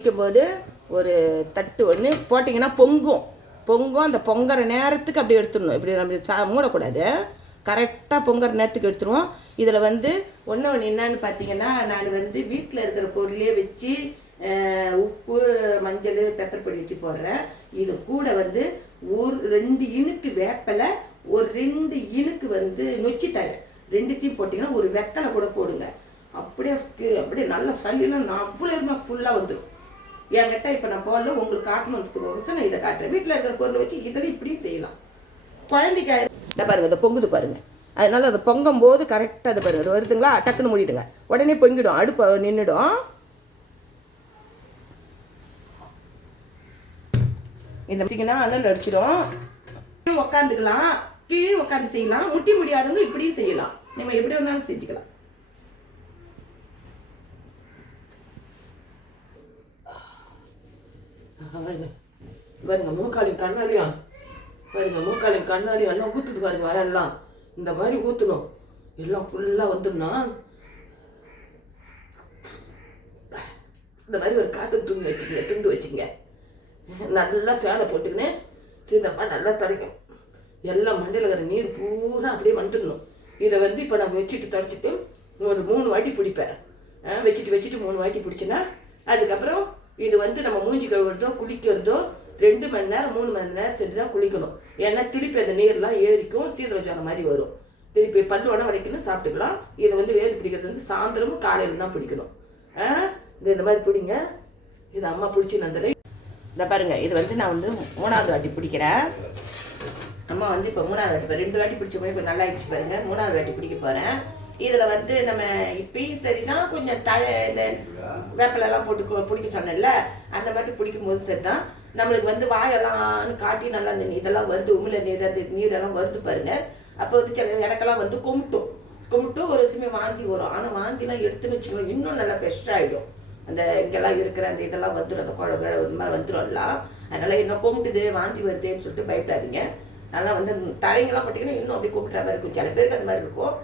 வைக்கும்போது ஒரு தட்டு ஒன்று போட்டிங்கன்னா பொங்கும். பொங்கும். அந்த பொங்குற நேரத்துக்கு அப்படி எடுத்துடணும். இப்படி நம்ம சா மூடக்கூடாது. கரெக்டாக பொங்குற நேரத்துக்கு எடுத்துருவோம். இதில் வந்து ஒன்று ஒன்று என்னன்னு பார்த்தீங்கன்னா நான் வந்து வீட்டில் இருக்கிற பொருளே வச்சு உப்பு மஞ்சள் பெப்பர் பொடி வச்சு போடுறேன். இது கூட வந்து ஒரு ரெண்டு இனுக்கு வேப்பலை ஒரு ரெண்டு இனுக்கு வந்து நொச்சி ரெண்டுத்தையும் போட்டிங்கன்னா ஒரு வெத்தலை கூட போடுங்க. அப்படியே அப்படியே நல்ல சளியெல்லாம் நான் அவ்வளோ இருந்தால் ஃபுல்லாக வந்துடும் என்கிட்ட இப்போ நான் போடல உங்களுக்கு காட்டணுன்றதுக்கு நான் இதை காட்டுறேன். வீட்டில் இருக்கிற பொருளை வச்சு இதில் இப்படியும் செய்யலாம். குழந்தைக்கு இந்த பாருங்க இதை பொங்குது பாருங்க. அதனால அதை பொங்கும் போது கரெக்டாக அது பாருங்க. அது வருதுங்களா? டக்குன்னு மூடிடுங்க. உடனே பொங்கிடும். அடுப்பு நின்றுடும் இந்த பார்த்தீங்கன்னா அனல் அடிச்சிடும். உட்காந்துக்கலாம் கீழே உட்காந்து செய்யலாம். முட்டி முடியாதவங்க இப்படியும் செய்யலாம். நம்ம எப்படி வேணாலும் செஞ்சுக்கலாம். வருங்க பாருங்க மூக்காளின் கண்ணாடியும். வருங்க மூக்காளின் கண்ணாடியும் எல்லாம் ஊற்றுது பாருங்க வரலாம் இந்த மாதிரி ஊற்றணும் எல்லாம் ஃபுல்லாக வந்துடணும் இந்த மாதிரி ஒரு காற்று துணி வச்சுங்க துண்டு வச்சுங்க நல்லா ஃபேனை போட்டுக்கின்னு சீதமாக நல்லா துடைக்கும் எல்லாம் மண்டையில் இருக்கிற நீர் பூரா அப்படியே வந்துடணும். இதை வந்து இப்போ நான் வச்சுட்டு தொடச்சிட்டு ஒரு மூணு வாட்டி பிடிப்பேன். ஆ, வச்சுட்டு வச்சுட்டு மூணு வாட்டி பிடிச்சின்னா அதுக்கப்புறம் இது வந்து நம்ம மூஞ்சி கழுவுறதோ குளிக்கிறதோ ரெண்டு மணி நேரம் மூணு மணி நேரம் செஞ்சு தான் குளிக்கணும். ஏன்னா திருப்பி அந்த நீர்லாம் ஏறிக்கும் சீரக மாதிரி வரும். திருப்பி பல்லு வேணா வரைக்கணும் சாப்பிட்டுக்கலாம். இதை வந்து வேறு பிடிக்கிறது வந்து சாயந்தரமும் காலையில் தான் பிடிக்கணும். ஆ? இது இந்த மாதிரி பிடிங்க. இது அம்மா பிடிச்சி நந்துறேன் இந்த பாருங்க இது வந்து நான் வந்து மூணாவது வாட்டி பிடிக்கிறேன். அம்மா வந்து இப்போ மூணாவது வாட்டி ரெண்டு வாட்டி பிடிச்ச போய் இப்போ நல்லா ஆயிடுச்சு பாருங்க. மூணாவது வாட்டி பிடிக்க போகிறேன் இதில் வந்து நம்ம இப்பயும் சரிதான் கொஞ்சம் தழை இந்த வேப்பிலெல்லாம் போட்டு பிடிக்க சொன்னேன்ல அந்த மாதிரி பிடிக்கும் போது சரிதான். நம்மளுக்கு வந்து வாயெல்லாம் காட்டி நல்லா அந்த இதெல்லாம் வருது உமிழ நீர் அது நீரெல்லாம் வருது பாருங்க. அப்போ வந்து சில எனக்கெல்லாம் வந்து கும்பிட்டும் கும்பிட்டும் ஒரு சமயம் வாந்தி வரும். ஆனால் வாந்திலாம் எடுத்துன்னு வச்சுக்கணும் இன்னும் நல்லா ஃப்ரெஷ்ஷாக ஆகிடும் அந்த இங்கெல்லாம் இருக்கிற அந்த இதெல்லாம் வந்துடும் அந்த குழ குழ இந்த மாதிரி வந்துடும்லாம் அதனால இன்னும் கும்பிட்டுது வாந்தி வருதுன்னு சொல்லிட்டு பயப்படாதீங்க. நல்லா வந்து தலைங்கெல்லாம் பார்த்தீங்கன்னா இன்னும் அப்படி கும்பிட்ற மாதிரி இருக்கும். சில பேருக்கு அந்த மாதிரி இருக்கும்.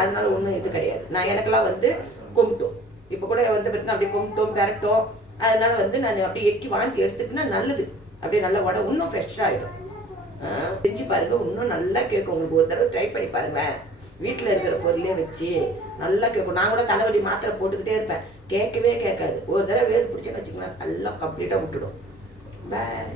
அதனால ஒன்றும் இது கிடையாது. நான் எனக்கெல்லாம் வந்து கும்பிட்டோம். இப்போ கூட வந்து பார்த்தீங்கன்னா அப்படியே கும்பிட்டோம் பெரட்டோம். அதனால வந்து நான் அப்படியே எக்கி வாந்தி எடுத்துட்டுனா நல்லது. அப்படியே நல்லா உடம்பு இன்னும் ஃப்ரெஷ்ஷாக ஆகிடும் செஞ்சு பாருங்க இன்னும் நல்லா கேட்கும். உங்களுக்கு ஒரு தடவை ட்ரை பண்ணி பாருங்க. வீட்டில் இருக்கிற பொருளையும் வச்சு நல்லா கேட்கும். நான் கூட தலைவலி மாத்திரை போட்டுக்கிட்டே இருப்பேன். கேட்கவே கேட்காது. ஒரு தடவை வேது பிடிச்சேன்னு வச்சுக்கலாம் நல்லா கம்ப்ளீட்டாக விட்டுடும். பாய்